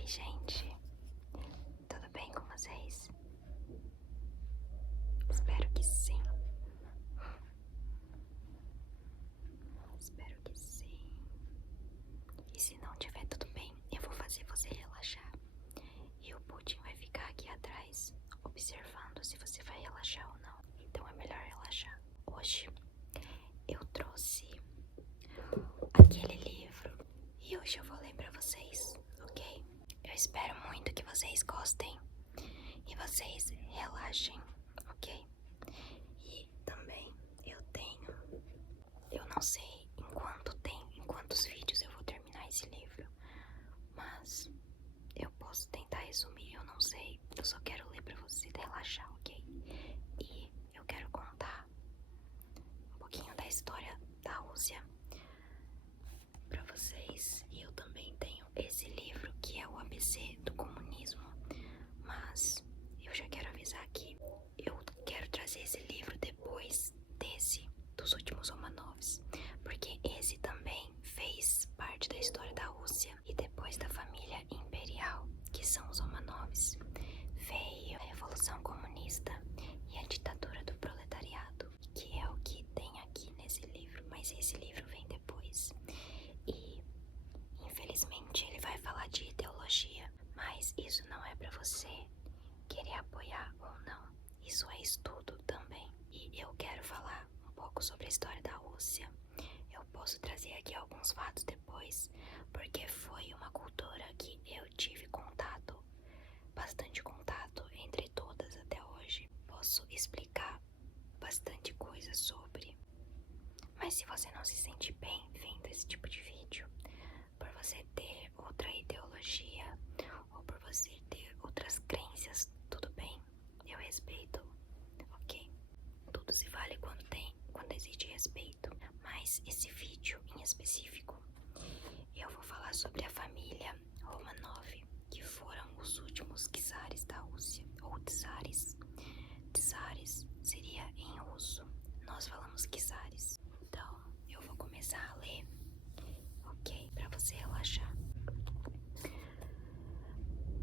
Oi, gente, tudo bem com vocês? Espero que sim. Espero que sim. E se não tiver tudo bem, eu vou fazer você relaxar. E o Pudim vai ficar aqui atrás, observando se você vai relaxar ou não. Então é melhor relaxar. Hoje eu trouxe aquele livro e hoje eu vou ler pra vocês, ok? Eu espero muito que vocês gostem e vocês relaxem, ok? E também eu não sei em quantos vídeos eu vou terminar esse livro, mas eu posso tentar resumir, eu não sei, eu só quero ler pra você relaxar, ok? E eu quero contar um pouquinho da história da Rússia pra vocês. E eu também tenho esse livro que é o ABC do comunismo, mas eu já quero avisar que eu quero trazer esse livro depois desse, dos últimos Romanovs, porque esse também fez parte da história da Rússia. E depois da família imperial, que são os Romanovs, veio a Revolução Comunista e a ditadura do proletariado, que é o que tem aqui nesse livro, mas esse livro vem depois. E infelizmente ele vai falar de ideologia, mas isso não é pra você querer apoiar ou não. Isso é estudo também. E eu quero falar um pouco sobre a história da Rússia. Eu posso trazer aqui alguns fatos depois, porque foi uma cultura que eu tive contato, bastante contato entre todas até hoje. Posso explicar bastante coisa sobre. Mas se você não se sente bem vendo esse tipo de vídeo, por você ter outra ideologia ou por você ter outras crenças, tudo bem, eu respeito, ok? Tudo se vale quando existe respeito. Mas esse vídeo em específico, eu vou falar sobre a família Romanov, que foram os últimos czares da Rússia, ou czares. Czares seria em russo, nós falamos czares. Então, eu vou começar a ler, ok? Pra você relaxar.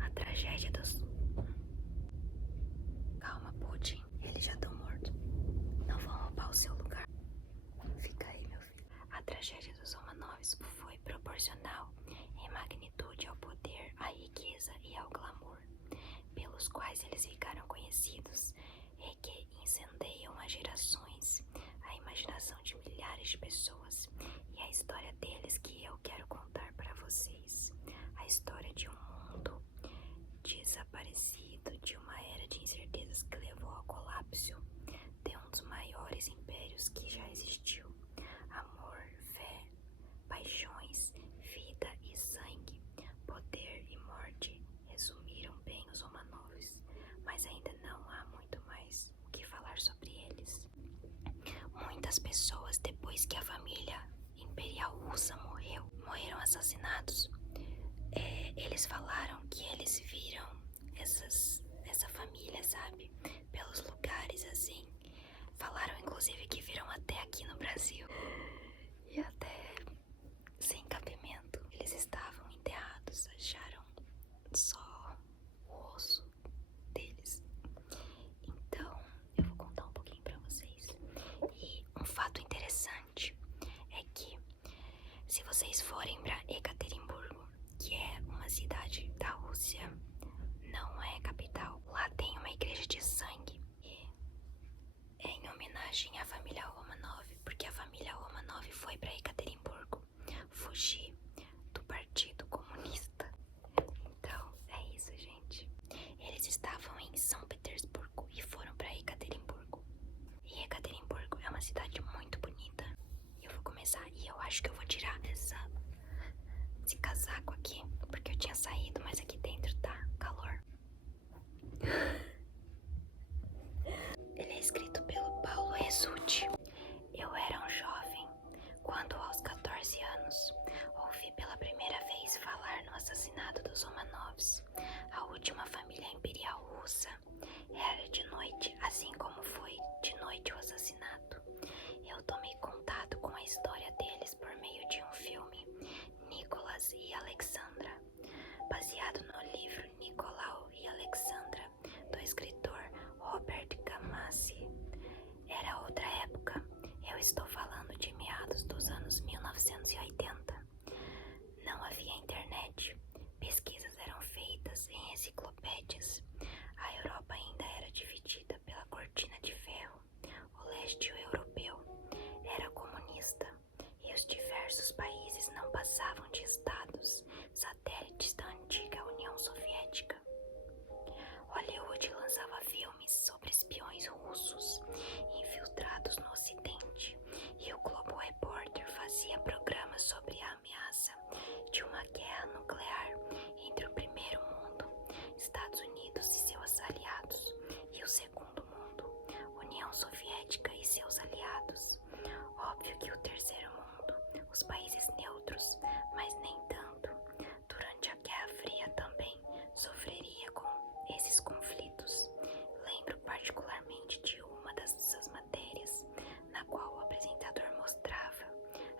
A tragédia dos... Calma, Putin, eles já estão mortos. Não vão roubar o seu lugar. Fica aí, meu filho. A tragédia dos Romanovs foi proporcional em magnitude ao poder, à riqueza e ao glamour, pelos quais eles ficaram conhecidos e que incendeiam as gerações, a imaginação de milhares de pessoas. E a história deles que eu quero contar para vocês. A história de um mundo desaparecido, de uma era de incertezas que levou ao colapso de um dos maiores impérios que já existiu. Amor, fé, paixões, vida e sangue, poder e morte resumiram bem os Romanovs, mas ainda não há muito mais o que falar sobre eles. Muitas pessoas, depois que a família imperial russa morreram assassinados, eles falaram que eles viram essa família, sabe? Pelos lugares assim. Falaram inclusive que viram até aqui no Brasil. E até sem cabimento. Eles estavam enterrados, acharam só o osso deles. Então, eu vou contar um pouquinho pra vocês. E um fato interessante é que se vocês forem pra Ekaterimburgo, que é uma cidade da Rússia, não é capital, lá tem uma igreja de sangue e é em homenagem à família Romanov, porque a família Romanov foi pra Ekaterimburgo fugir do Partido Comunista. Então, é isso, gente. Eles estavam em São Petersburgo e foram pra Ekaterimburgo. E Ekaterimburgo é uma cidade muito bonita. Eu vou começar e eu acho que eu vou tirar esse casaco aqui, porque eu tinha saído, mas aqui dentro tá calor. Ele é escrito pelo Paulo Resulti. Eu era um jovem quando, aos 14 anos, ouvi pela primeira vez falar no assassinato dos Romanovs, a última família imperial russa. Era de noite, assim como foi de noite o assassinato. Eu tomei contato com a história deles por meio de um filme, Nicholas e Alexandra, baseado no leste europeu era comunista e os diversos países não passavam de estados satélites da antiga União Soviética. Hollywood lançava filmes sobre espiões russos infiltrados no Ocidente e o Globo Repórter fazia programas sobre a ameaça de uma guerra nuclear entre o primeiro mundo, Estados Unidos e seus aliados, e o segundo mundo, União Soviética e seus aliados. Óbvio que o terceiro mundo, os países neutros, mas nem tanto, durante a Guerra Fria também sofreria com esses conflitos. Lembro particularmente de uma das suas matérias, na qual o apresentador mostrava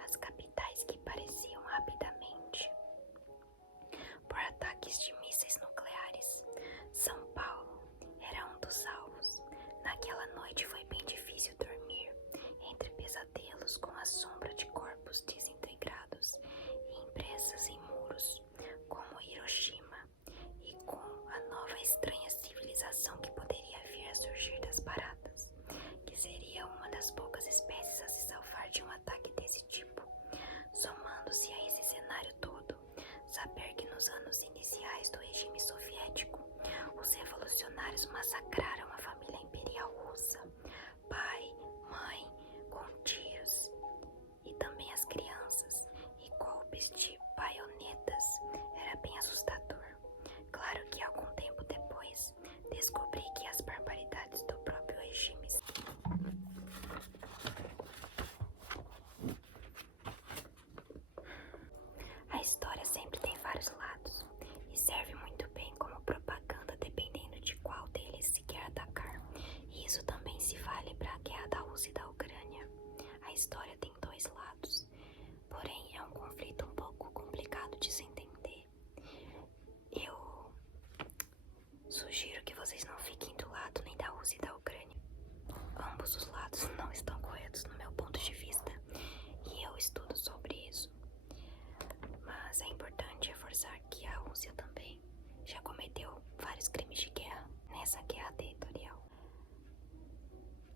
as capitais que pareciam rapidamente por ataques de mísseis nucleares. São Paulo era um dos alvos. Naquela noite foi bem difícil dormir, entre pesadelos com a sombra de corpos desintegrados e impressas em muros, como Hiroshima, e com a nova estranha civilização que poderia vir a surgir das baratas, que seria uma das poucas espécies a se salvar de um ataque desse tipo. Somando-se a esse cenário todo, saber que nos anos iniciais do regime soviético, os revolucionários massacraram a família imperial russa, pai, mãe, com tiros, e também as crianças, e golpes de baionetas, era bem assustador. Claro que algum tempo depois, descobri que as barbaridades do próprio regime A história sempre tem vários lados e serve muito bem como propaganda dependendo de qual deles se quer atacar. E isso também se vale para a guerra da Rússia e da Ucrânia. A história tem dois lados, porém é um conflito um pouco complicado de se entender. Eu sugiro que vocês não fiquem do lado nem da Rússia e da Ucrânia. Ambos os lados não estão corretos no meu ponto de vista e eu estudo sobre isso. Mas é importante reforçar que a Rússia também já cometeu vários crimes de guerra nessa guerra territorial.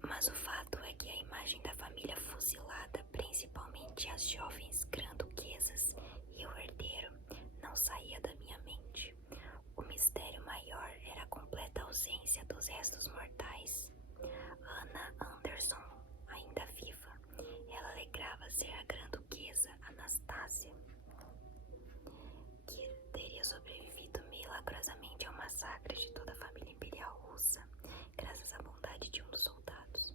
Mas o fato é que a imagem da família fuzilada, principalmente as jovens grã-duquesas e o herdeiro, não saía da minha mente. O mistério maior era a completa ausência dos restos mortais. Anna Anderson, ainda viva, ela alegrava ser a grã-duquesa Anastácia, que teria sobrevivido milagrosamente ao massacre de toda a família imperial russa, graças à bondade de um dos soldados.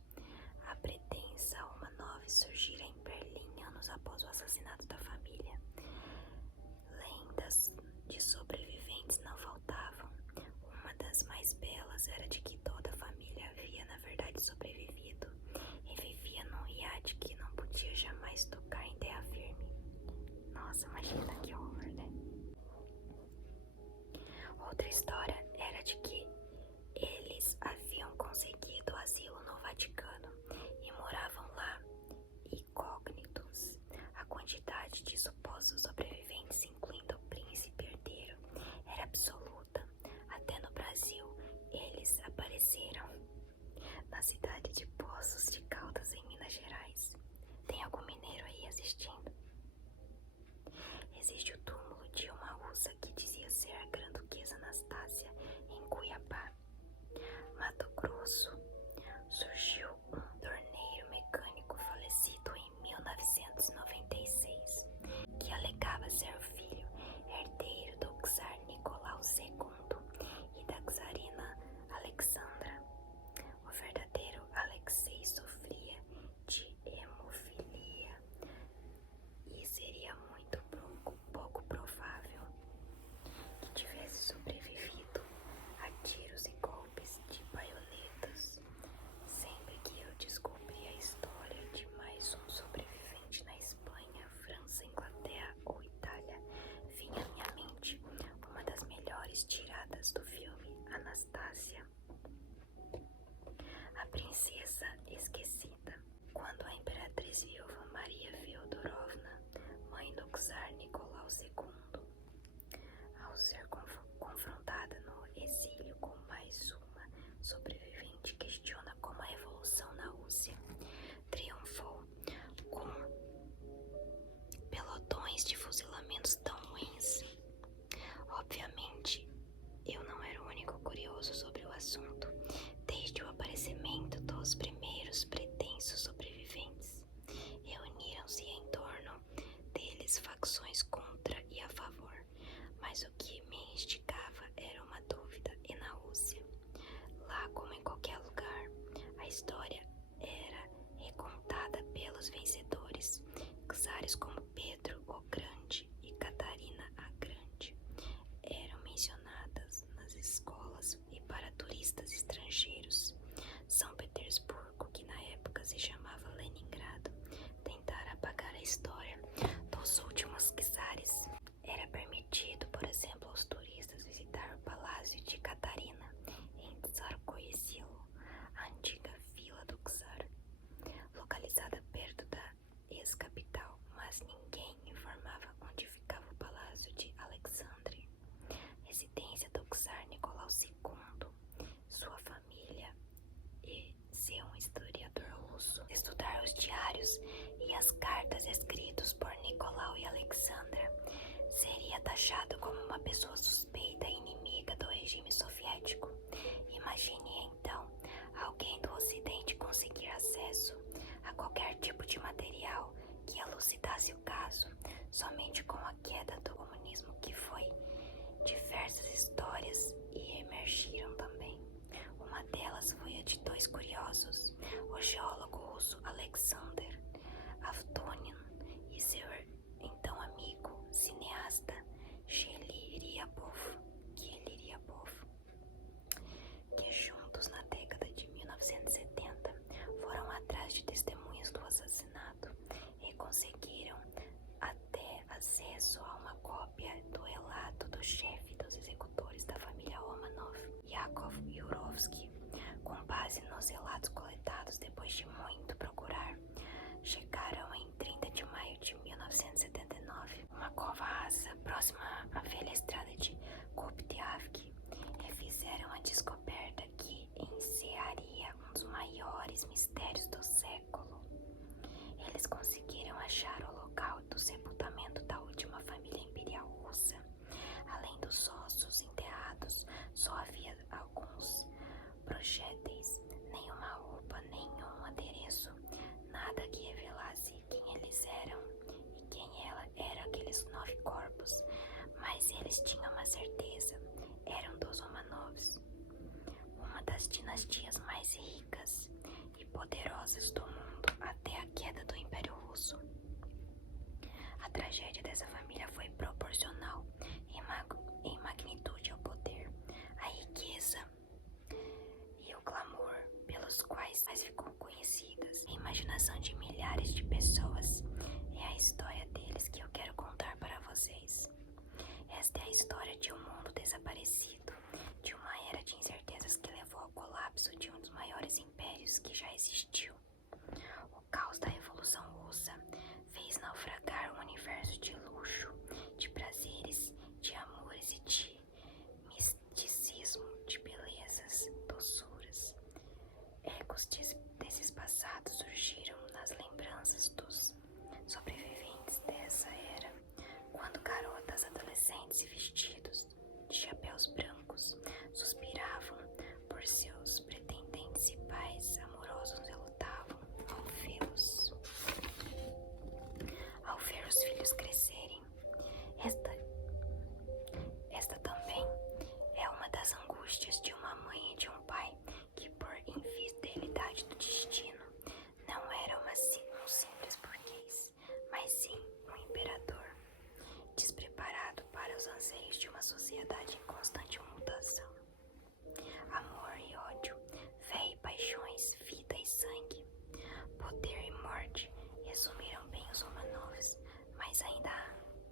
A pretensa Romanov surgira em Berlim anos após o assassinato da família. Lendas de sobreviventes não faltavam. Uma das mais belas era de que toda a família havia, na verdade, sobrevivido e vivia num iate que não podia jamais tocar em terra firme. Nossa, imagina que horror, né? Outra história era de que eles haviam conseguido asilo no Vaticano e moravam lá incógnitos. A quantidade de supostos sobreviventes, incluindo o príncipe herdeiro, era absoluta. Até no Brasil, eles apareceram na cidade de Poços de Caldas, em Minas Gerais. Tem algum mineiro aí assistindo? Existe o túmulo de uma russa que dizia ser a grã-duquesa Anastácia em Cuiabá, Mato Grosso. Surgiu um torneiro mecânico falecido em 1996, que alegava ser o filho herdeiro do czar Nicolau II e da czarina Alexandra. O verdadeiro Alexei sofria de hemofilia e seria muito pouco provável que tivesse sobrevivido a tiros e golpes de baionetas. Sempre que eu descobri a história de mais um sobrevivente na Espanha, França, Inglaterra ou Itália, vinha à minha mente uma das melhores tiradas do filme Anastácia, a princesa esquecida. Quando a imperatriz viúva Maria Feodorovna, mãe do czar Nicolau II, ao ser confrontada no exílio com mais uma sobrevivente, questiona como a revolução na Rússia história era recontada pelos vencedores, czares como Pedro o Grande e Catarina a Grande. Eram mencionadas nas escolas e para turistas estrangeiros. São Petersburgo, que na época se chamava Leningrado, tentara apagar a história dos últimos czares. Era permitido, por exemplo, aos turistas visitar o Palácio de Catarina em Tsarskoye-Selo, a antiga vila do czar, localizada perto da ex-capital, mas ninguém informava onde ficava o Palácio de Alexandre, residência do czar Nicolau II, sua família e ser um historiador russo. Estudar os diários e as cartas escritos por Nicolau e Alexandra seria taxado como uma pessoa suspeita e inimiga do regime soviético. Imagine então alguém do Ocidente conseguir acesso a qualquer tipo de material que elucidasse o caso, somente com a queda do comunismo, que foi diversas histórias e emergiram também. Uma delas foi a de dois curiosos, o geólogo russo Alexander Avdonin e seu então amigo cineasta Sheli Ryabov, que juntos na década de 1970 foram atrás de testemunhas do assassinato e conseguiram até acesso a uma cópia do relato do chefe dos executores da família Romanov, Yakov Yurovsky. Com base nos relatos coletados depois de muito procurar, chegaram em 30 de maio de 1979 uma cova rasa próxima à velha estrada de Koptiavki e fizeram a descoberta que encerraria um dos maiores mistérios do século. Eles conseguiram achar o local do sepultamento da última família imperial russa. Além dos ossos enterrados, só havia alguns projéteis, nenhuma roupa, nenhum adereço, nada que revelasse quem eles eram e quem ela era aqueles 9 corpos. Mas eles tinham uma certeza, eram dos Romanovs, uma das dinastias mais ricas e poderosas do mundo até a queda do Império Russo. A tragédia dessa família foi proporcional em magnitude ao poder, à riqueza e o clamor pelos quais mais ficou conhecidas. A imaginação de milhares de pessoas é a história deles que eu quero contar para vocês. Esta é a história de um mundo desaparecido, de uma era de incertezas que levou ao colapso de um dos maiores impérios que já existiu. O caos da Revolução Russa fez naufragar um universo de luxo, de prazeres, de amores e de misticismo, de belezas, doçuras. Ecos desses passados surgiram nas lembranças dos sobreviventes dessa era, quando garotas, adolescentes e vestidos de chapéus brancos suspiravam por seus pretendentes e pais amorosos relutavam ao ver os filhos crescerem. Esta também é uma das angústias de uma mãe e de um pai que, por infidelidade do destino, não era um simples burguês, mas sim um imperador, despreparado para os anseios de uma sociedade em constante mutação. Amor e ódio, fé e paixões, vida e sangue, poder e morte resumiram bem os Romanovs, mas ainda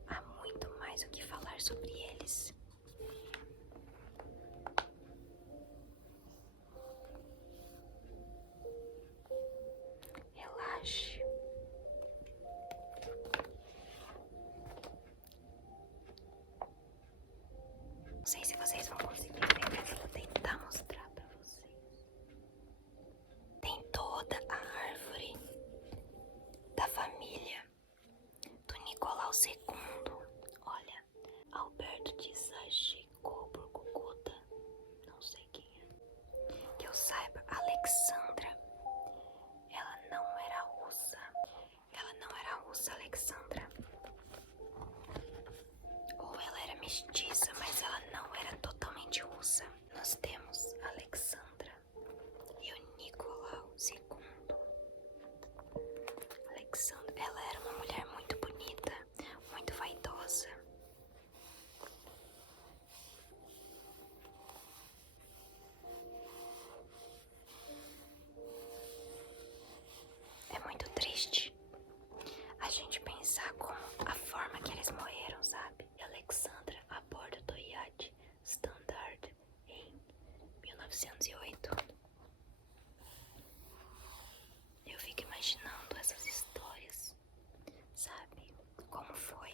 há muito mais o que falar sobre eles. Relaxe. Não sei se vocês vão conseguir ver, mas eu vou tentar mostrar pra vocês. Tem toda a árvore da família do Nicolau II. Olha, Alberto de Saxe-Coburgo-Gotha, não sei quem é. Que eu saiba, Alexandra, ela não era russa. Alexandra. Ou ela era mestiça, mas ela não era totalmente russa. Nós temos Alexandra 1908. Eu fico imaginando essas histórias, sabe? Como foi.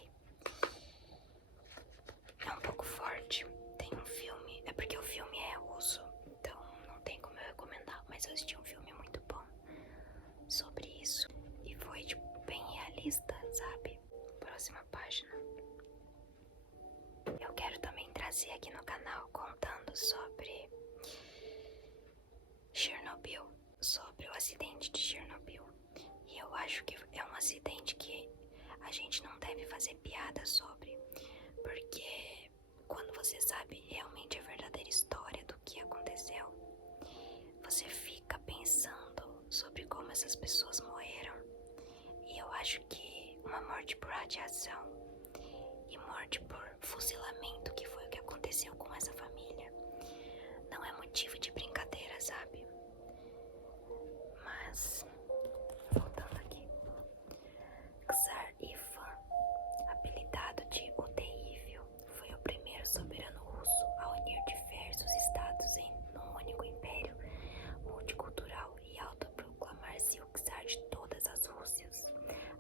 É um pouco forte. Tem um filme, é porque o filme é russo, então não tem como eu recomendar, mas eu assisti um filme muito bom sobre isso e foi tipo bem realista, sabe? Próxima página. Eu quero também trazer aqui no canal contando sobre Chernobyl, sobre o acidente de Chernobyl. E eu acho que é um acidente que a gente não deve fazer piada sobre, porque quando você sabe realmente a verdadeira história do que aconteceu, você fica pensando sobre como essas pessoas morreram. E eu acho que uma morte por radiação e morte por fuzilamento, que foi o que aconteceu com essa família, não é motivo de brincadeira, sabe? Mas, voltando aqui, Czar Ivan, apelidado de O Terrível, foi o primeiro soberano russo a unir diversos estados em um único império multicultural e autoproclamar-se o czar de todas as Rússias.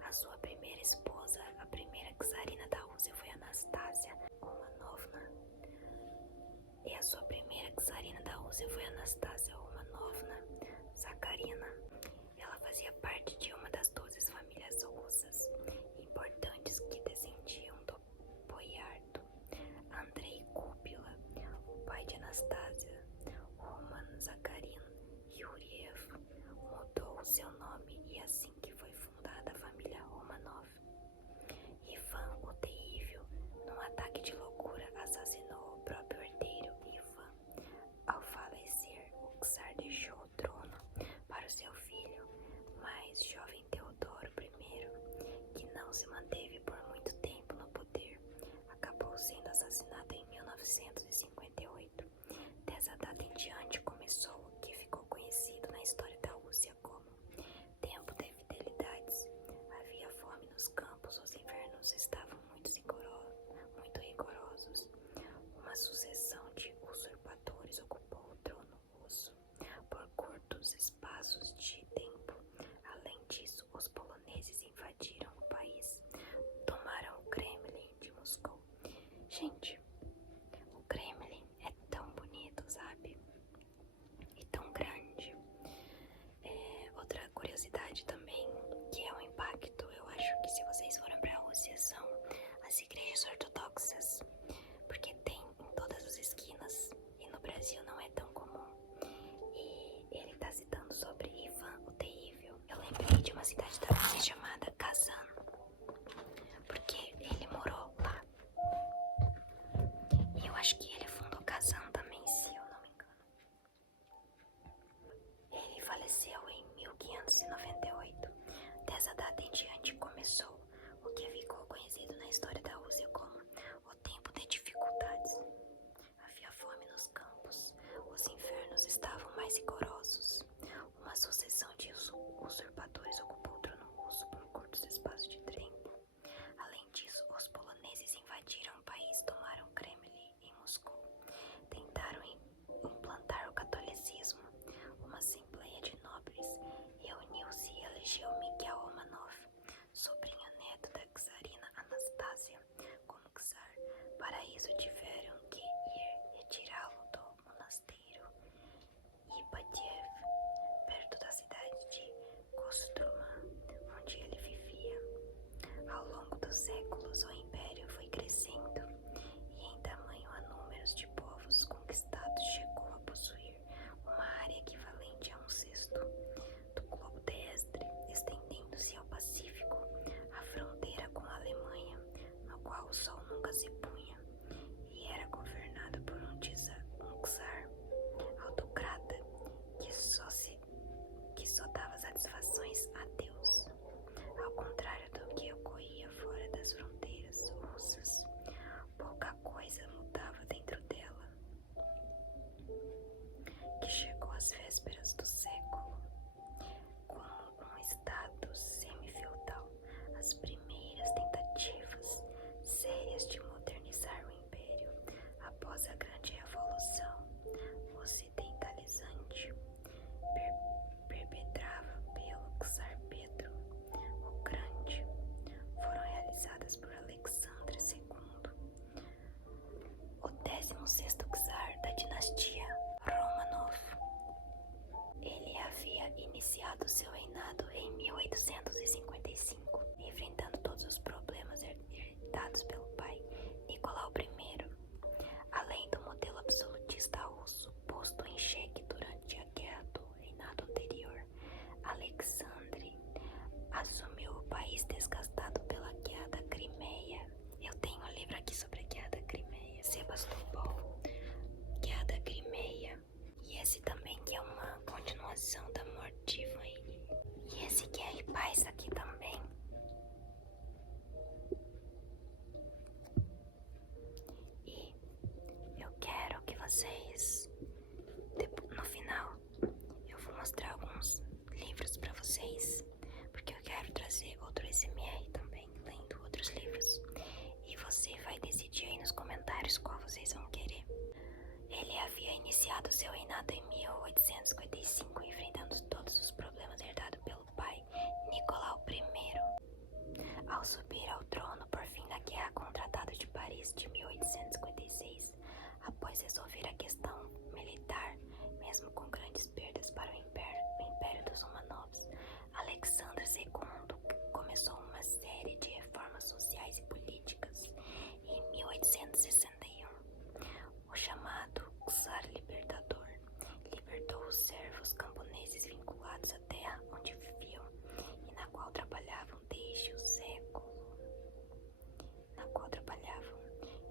A sua primeira esposa, a primeira czarina da Rússia, foi Anastasia Romanovna. E a sua primeira czarina da Rússia foi Anastasia Romanovna Zakharina. Ela fazia parte de uma das 12 famílias russas importantes que descendiam do boiardo Andrei Kupila, o pai de Anastasia. Roman Zakharin Yuriev mudou seu nome e assim que foi fundada a família Romanov. Ivan o Terrível, num ataque de loucura, assassinou o próprio herdeiro Ivan. Ao falecer, o czar deixou o trono para o seu filho, mais jovem Teodoro I, que não se manteve por muito tempo no poder. Acabou sendo assassinado em 1958. Dessa data em diante começou o que ficou conhecido na história da Rússia como Tempo de Fidelidades. Havia fome nos campos, os invernos estavam muito rigorosos. Uma sucessão de usurpadores ocupou o trono russo por curtos espaços de tempo. Além disso, os poloneses invadiram o país, tomaram o Kremlin de Moscou. Gente, o Kremlin é tão bonito, sabe? E tão grande. Outra curiosidade também, que é um impacto, eu acho que se vocês forem pra Rússia, são as igrejas ortodoxas, porque tem em todas as esquinas, e no Brasil não é tão comum. E ele tá citando sobre Ivan o Terrível. Eu lembrei de uma cidade da Rússia chamada Kazan, porque ele morou lá. E eu acho que ele fundou Kazan também, se eu não me engano. Ele faleceu em 1598. Dessa data em diante começou o que ficou conhecido na história da Rússia como o Tempo de Dificuldades. Havia fome nos campos, os invernos estavam mais rigorosos. Uma sucessão de usurpadores ocupou o trono russo por curtos espaços de tempo. Além disso, os poloneses invadiram o país, tomaram o Kremlin em Moscou, tentaram implantar o catolicismo. Uma assembleia de nobres reuniu-se e elegeu Mikhail Romanov, sobrinho neto da czarina Anastasia, como czar. Para isso tiveram que ir retirá-lo do monasteiro Ipatiev, perto da cidade de Kostroma, onde ele vivia. Ao longo dos séculos, o império foi crescendo e em tamanho a números de povos conquistados chegou a possuir uma área equivalente a 1/6 do globo terrestre, estendendo sexto czar da dinastia Romanov. Ele havia iniciado seu reinado em 1855, enfrentando todos os problemas herdados pelo pai, Nicolau I, além do modelo absolutista russo posto em xeque durante a guerra do reinado anterior. Alexandre assumiu o país desgastado pela Guerra da Crimeia. Eu tenho um livro aqui sobre a Guerra da Crimeia, Sebastopol, Guerra da Crimeia. E esse também é uma continuação da morte de Ivan. E esse Guerra e Paz aqui também. E eu quero que vocês, no final, eu vou mostrar alguns livros pra vocês, porque eu quero trazer outro SMR também, lendo outros livros. E você vai decidir aí nos comentários qual vocês vão querer. Ele havia iniciado seu reinado em 1855, enfrentando todos os problemas herdados pelo pai, Nicolau I. Ao subir ao trono por fim da Guerra contra o Tratado de Paris de 1856, após resolver a questão militar, mesmo com grandes perdas para o Império dos Romanovs, Alexandre II começou uma série de reformas sociais e políticas. Em 1861, o chamado Czar Libertador libertou os servos camponeses vinculados à terra onde viviam e na qual trabalhavam desde o século.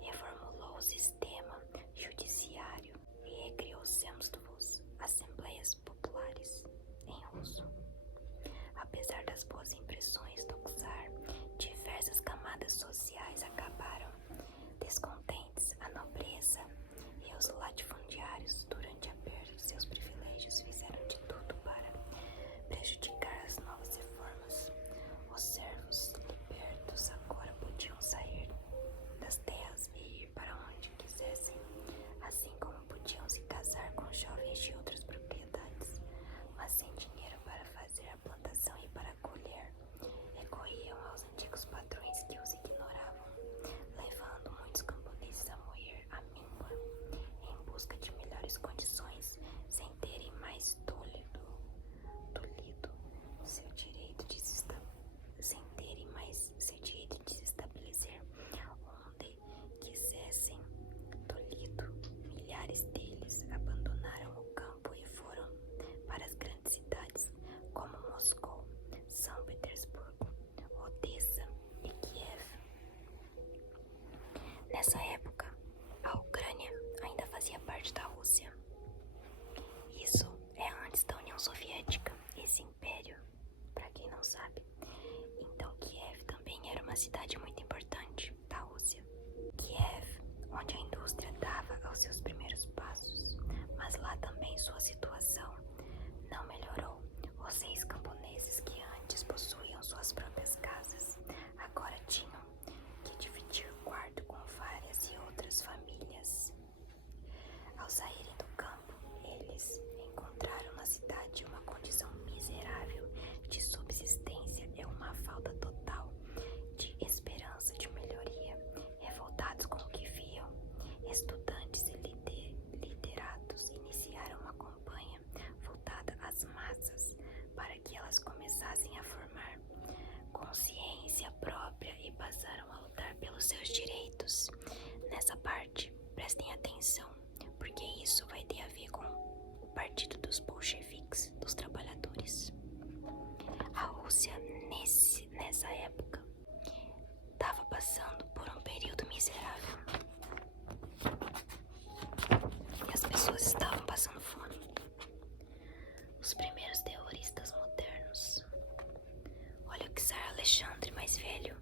Reformulou o sistema judiciário e recriou Zemstvos, Assembleias Populares, em russo. Apesar das boas impressões do czar, diversas camadas sociais acabaram descontentes. A nobreza e os latifundiários, durante a perda de seus privilégios, fizeram de tudo para prejudicar as novas reformas. Os servos libertos agora podiam sair das terras e ir para onde quisessem, assim como podiam se casar com jovens de outras propriedades, mas sem dinheiro para fazer a plantação e para colher. Recorriam aos antigos patrões que os ignoravam, levando muitos camponeses a morrer à míngua em busca de melhores condições, sem terem mais tolhido seu direito de se estabelecer onde quisessem. Milhares deles abandonaram o campo e foram para as grandes cidades como Moscou, São Petersburgo, Odessa e Kiev. Nessa época, a Ucrânia ainda fazia parte da Rússia. Isso é antes da União Soviética, esse império, para quem não sabe. Então Kiev também era uma cidade muito importante da Rússia. Kiev, onde a indústria dava aos seus primeiros passos, mas lá também sua situação não melhorou. Os 6 camponeses que antes possuíam suas próprias casas agora tinham que dividir quarto com várias e outras famílias. Ao saírem do campo, eles encontraram na cidade uma condição miserável de subsistência e uma falta total de esperança de melhoria. Revoltados com o que viam, estudantes e literatos iniciaram uma campanha voltada às massas para que elas começassem a formar consciência própria e passaram a lutar pelos seus direitos. Nessa parte, prestem atenção, porque isso vai ter a ver com o partido dos bolcheviques, dos trabalhadores. A Rússia, nessa época, estava passando por um período miserável e as pessoas estavam passando fome. Os primeiros terroristas modernos. Olha o czar Alexandre mais velho.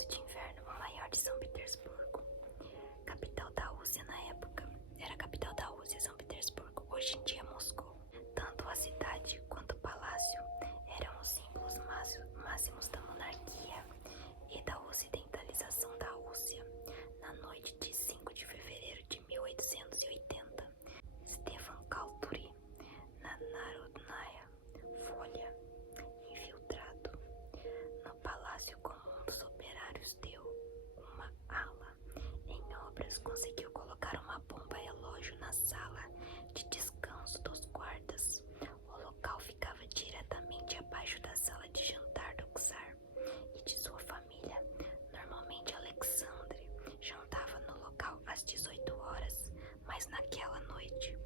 Palácio de Inverno, o maior de São Petersburgo, capital da Rússia na época. Era a capital da Rússia, São Petersburgo, hoje em dia Moscou. Tanto a cidade quanto o palácio eram os símbolos máximos da monarquia e da ocidentalização da Rússia. Na noite de 5 de fevereiro de 1880, Stefan Kalturi, na Narodnaya Folha, infiltrado no Palácio Comum dos Operários, deu uma ala em obras, conseguiu colocar uma bomba relógio na sala de descanso dos guardas. O local ficava diretamente abaixo da sala de jantar do czar e de sua família. Normalmente Alexandre jantava no local às 18 horas, mas naquela noite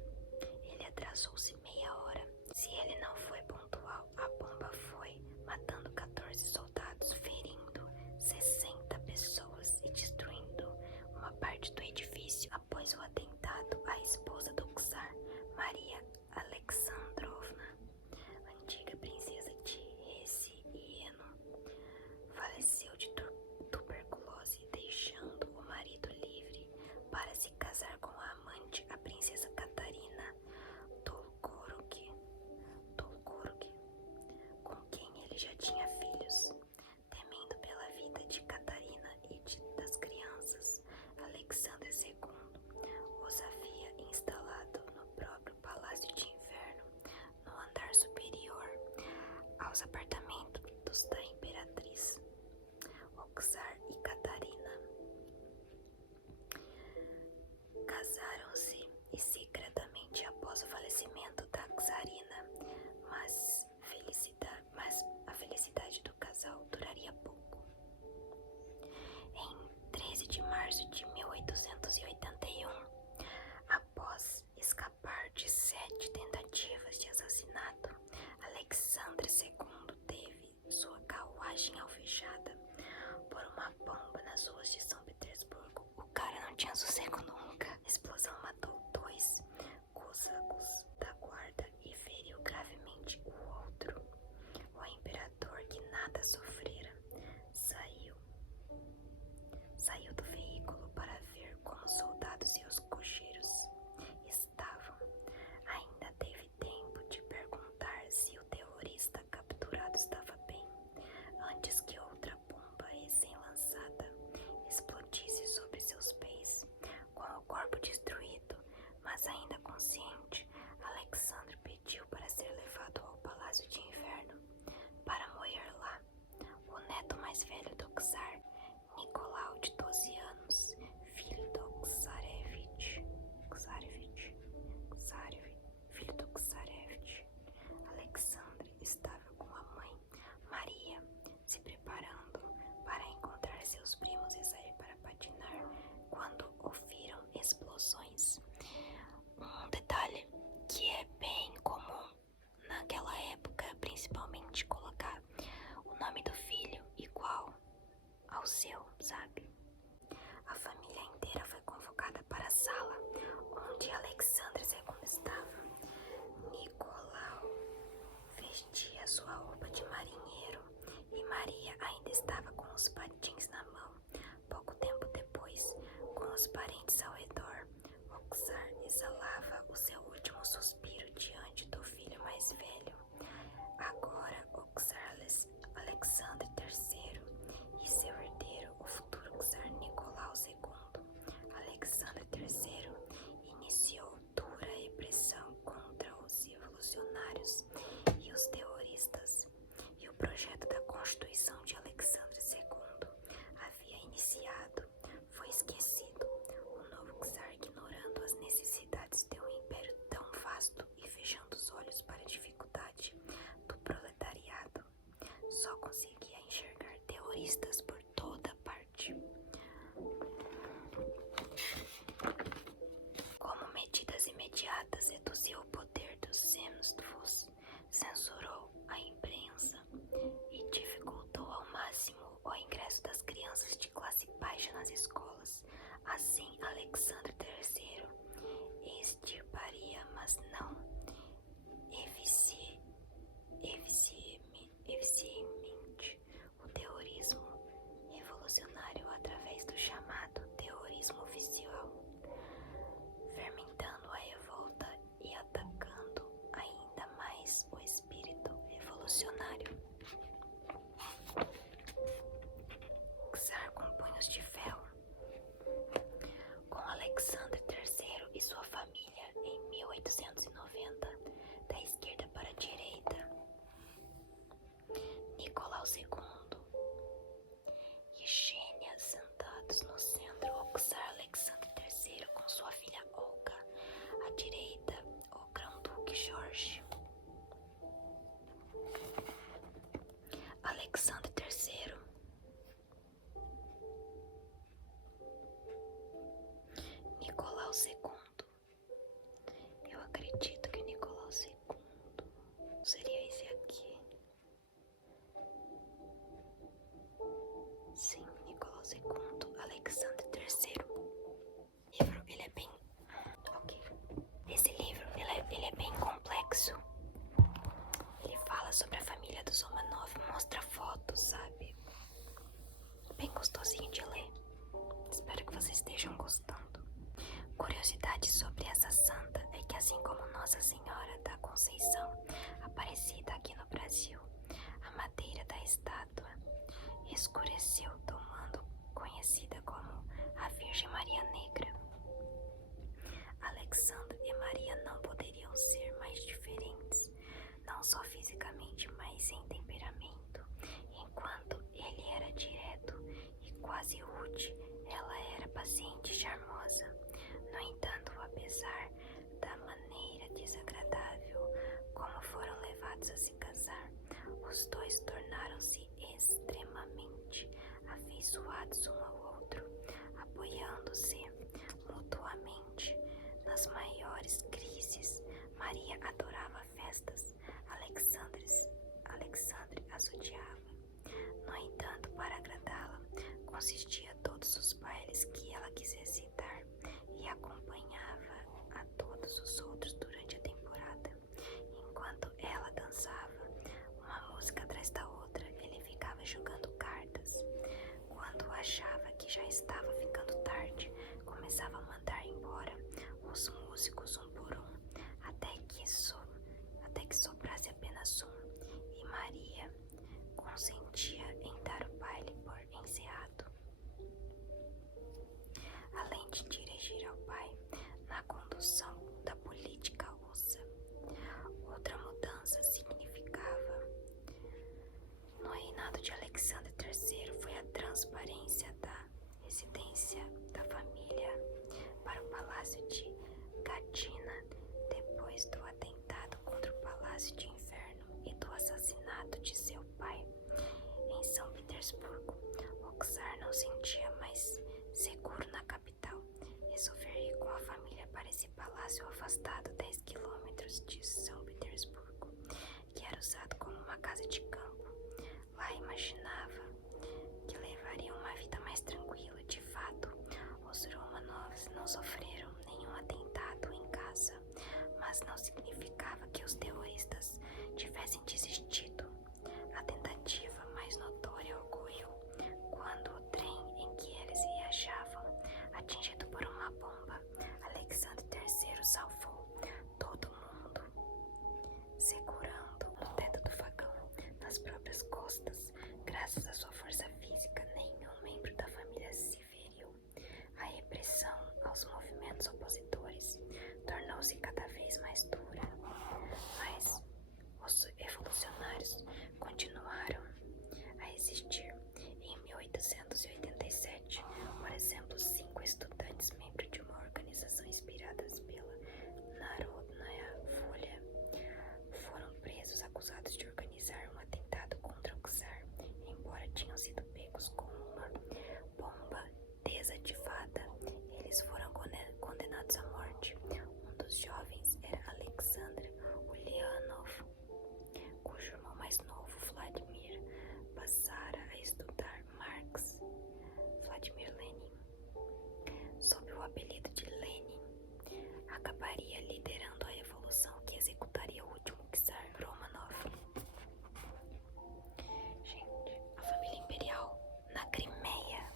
ele atrasou-se meia hora. Se ele não foi pontual, a bomba foi, matando 14 soldados, ferindo 60 pessoas e destruindo uma parte do edifício. Após o atentado, a esposa do czar, Maria Alexandrovna, antiga princesa de Recieno, faleceu de tuberculose, deixando o marido livre para se casar com a amante, a princesa Catarina Dolgoruk, com quem ele já tinha filhos. Temendo pela vida de Catarina e das crianças, Alexandre II os havia instalado no próprio Palácio de Inverno, no andar superior aos apartamentos da imperatriz. O czar e Catarina casaram-se e secretamente após o falecimento da czarina, mas a felicidade do casal duraria pouco. Em 13 de março de 1881, após escapar de 7 tentativas de assassinato, Alexandre II teve sua carruagem alvejada por uma bomba nas ruas de São Petersburgo. O cara não tinha sossego nunca. A explosão matou 2 cosacos da guarda e feriu gravemente o outro. O imperador, que nada sofrera, saiu do veículo para ver como os soldados e os cocheiros estavam. Ainda teve tempo de perguntar se o terrorista capturado estava bem, antes que outra bomba recém-lançada explodisse sobre seus pés. Com o corpo destruído, mas ainda consciente, Alexandre pediu para ser levado ao Palácio de Inverno para morrer lá. O neto mais velho do czar, Nicolau, de 12 anos, filho do Czarevich, Alexandre estava com a mãe, Maria, se preparando para encontrar seus primos e sair para patinar, quando ouviram explosões. Um detalhe que é bem comum naquela época, principalmente colocar o nome do filho igual ao seu, sabe? A família inteira foi convocada para a sala onde Alexandre II estava. Nicolau vestia sua roupa de marinheiro e Maria ainda estava com os patins na mão. Pouco tempo depois, com os parentes ao redor, o czar exalava o seu último suspiro diante do filho mais velho. Agora, o czar Alexandre III e seu herdeiro, o futuro czar Nicolau II. Alexandre III iniciou dura repressão contra os revolucionários e os terroristas, e o projeto da Constituição de Alexandre II havia iniciado, foi esquecido. O novo czar, ignorando as necessidades de um império tão vasto e fechando os olhos para a dificuldade do proletariado, só conseguia enxergar terroristas por toda parte. Como medidas imediatas, reduziu o poder dos Zemstvos, censurou a imprensa e dificultou ao máximo o ingresso das crianças de classe baixa nas escolas. Assim, Alexandre III extirparia, mas não eficientemente, o terrorismo revolucionário Sim, Nicolau II, Alexandre III. O livro, ele é bem... Ok. Esse livro, ele é bem complexo. Ele fala sobre a família dos Romanov, mostra fotos, sabe? Bem gostosinho de ler. Espero que vocês estejam gostando. Curiosidade sobre essa santa é que, assim como Nossa Senhora da Conceição, aparecida aqui no Brasil, a madeira da estátua escureceu, tomando conhecida como a Virgem Maria Negra. Alexandre e Maria não poderiam ser mais diferentes, não só fisicamente, mas em temperamento. Enquanto ele era direto e quase rude, ela era paciente e charmosa. No entanto, apesar da maneira desagradável como foram levados a se casar, os dois tornaram-se extremamente afeiçoados um ao outro, apoiando-se mutuamente nas maiores crises. Maria adorava festas, Alexandre as odiava. No entanto, para agradá-la, consistia todos os bailes que ela quisesse dar e acompanhava a todos os outros durante a temporada. Enquanto ela dançava uma música atrás da outra, ele ficava jogando cartas. Quando achava que já estava ficando tarde, começava a mandar embora os músicos um por um, até que sobrasse apenas um, e Maria consentia em dar o baile por encerrado. Além de dirigir ao pai na condução da política russa, outra mudança significava no reinado de Alexandre III foi a transparência da residência da família para o Palácio de Gatina, depois do atentado contra o Palácio de Inverno e do assassinato de seu pai em São Petersburgo. O czar não sentia mais seguro na capital. Resolveu ir com a família para esse palácio afastado 10 quilômetros de São Petersburgo, que era usado como uma casa de campo. Lá imaginava que levaria uma vida mais tranquila. De fato, os Romanovs não sofreram nenhum atentado em casa, mas não significava que os terroristas tivessem desistido. A tentativa mais notória ocorreu quando o trem em que eles viajavam, atingido por uma bomba, Alexandre III salvou todo mundo, segurando no teto do vagão, nas próprias costas. Graças à sua força física, nenhum membro da família se feriu. A repressão aos movimentos opositores tornou-se cada vez mais dura, mas os revolucionários continuaram a existir. Em 1887, por exemplo, 5 estudantes, membros de uma organização inspiradas pela Narodnaya Folha, foram presos acusados de organizar um atentado contra o czar, embora tinham sido pegos com uma bomba desativada. Eles foram condenados à morte. Um dos jovens era Alexander Ulyanov, cujo irmão mais novo, Vladimir, passara a estudar Marx. Vladimir Lenin, sob o apelido de Lenin, acabaria liderando a revolução que executaria o último czar Romanov. Gente, a família imperial na Crimeia.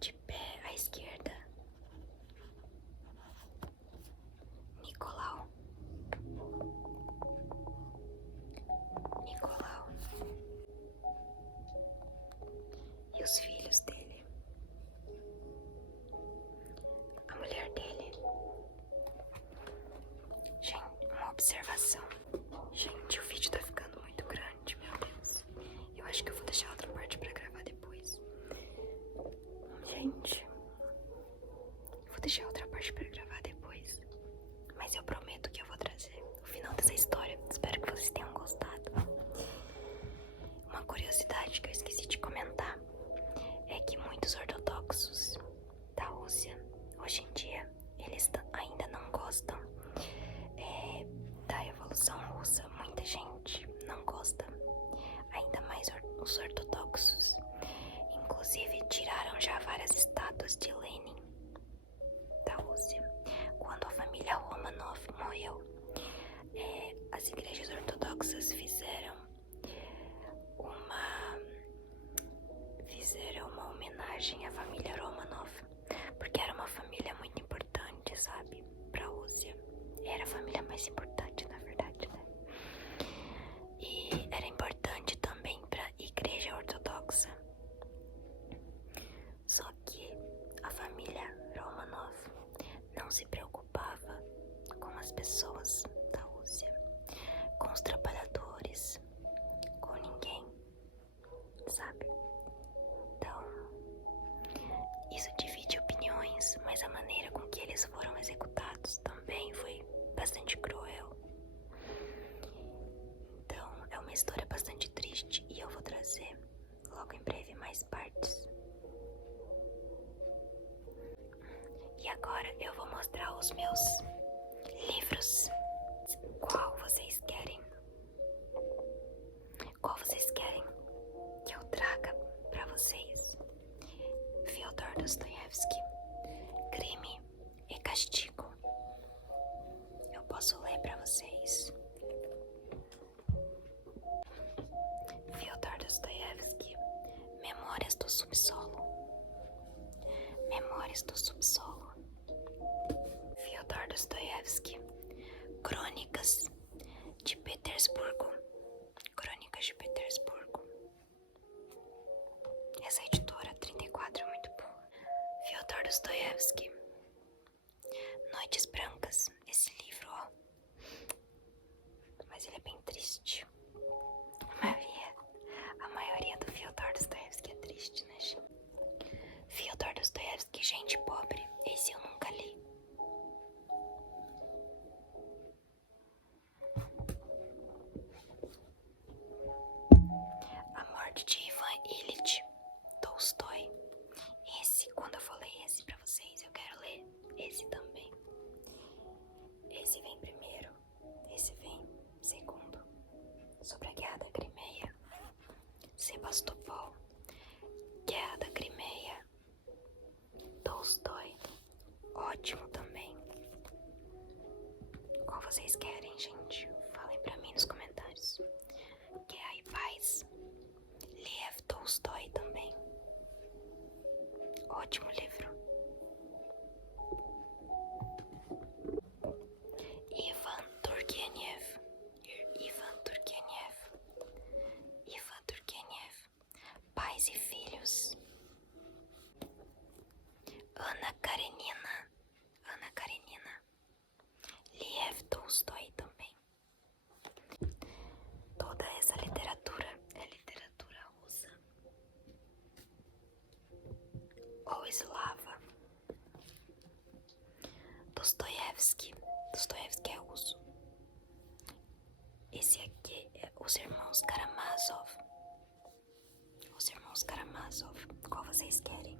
De pé à esquerda, Nicolau. E os filhos dele. A mulher dele. Gente, uma observação. Gente, o vídeo tá ficando muito grande, meu Deus. Eu acho que eu vou deixar outra parte pra gravar depois. Gente, eu vou deixar outra parte pra gravar depois. Mas eu prometo que eu vou trazer o final dessa história. Espero que vocês tenham gostado. Uma curiosidade que eu esqueci de comentar é que muitos ortodoxos da Rússia, hoje em dia, eles ainda não gostam da Revolução Russa. Muita gente não gosta. eles foram executados também foi bastante cruel. Então é uma história bastante triste e eu vou trazer logo em breve mais partes. E agora eu vou mostrar os meus livros. Qual vocês querem? Qual vocês querem que eu traga pra vocês? Fyodor Dostoiévski, Crime e Castigo. Eu posso ler pra vocês. Fyodor Dostoiévski, Memórias do Subsolo. Memórias do Subsolo. Fyodor Dostoiévski, Crônicas de Petersburgo. Crônicas de Petersburgo. Essa editora 34 é muito boa. Fyodor Dostoiévski, Noites Brancas. Esse livro, ó. Mas ele é bem triste. A maioria do Fyodor Dostoiévski é triste, né, gente? Fyodor Dostoiévski, Gente Pobre. Esse eu nunca li. A Morte de Ivan Ilitch Tolstói. Esse, quando eu falei esse pra vocês, eu quero ler esse também. Esse vem primeiro, esse vem segundo. Sobre a Guerra da Crimeia. Sebastopol, Guerra da Crimeia. Tolstói, ótimo também. Qual vocês querem, gente? Falem pra mim nos comentários. Guerra e Paz, Lev Tolstói também. Ótimo livro. Ivan Turgenev. Ivan Turgenev. Ivan Turgenev. Pais e Filhos. Ana Karenina. Ana Karenina. Lev Tolstói também. Toda essa literatura é literatura russa ou eslava. Dostoiévski. Dostoiévski é russo. Esse aqui é Os Irmãos Karamazov. Os Irmãos Karamazov. Qual vocês querem?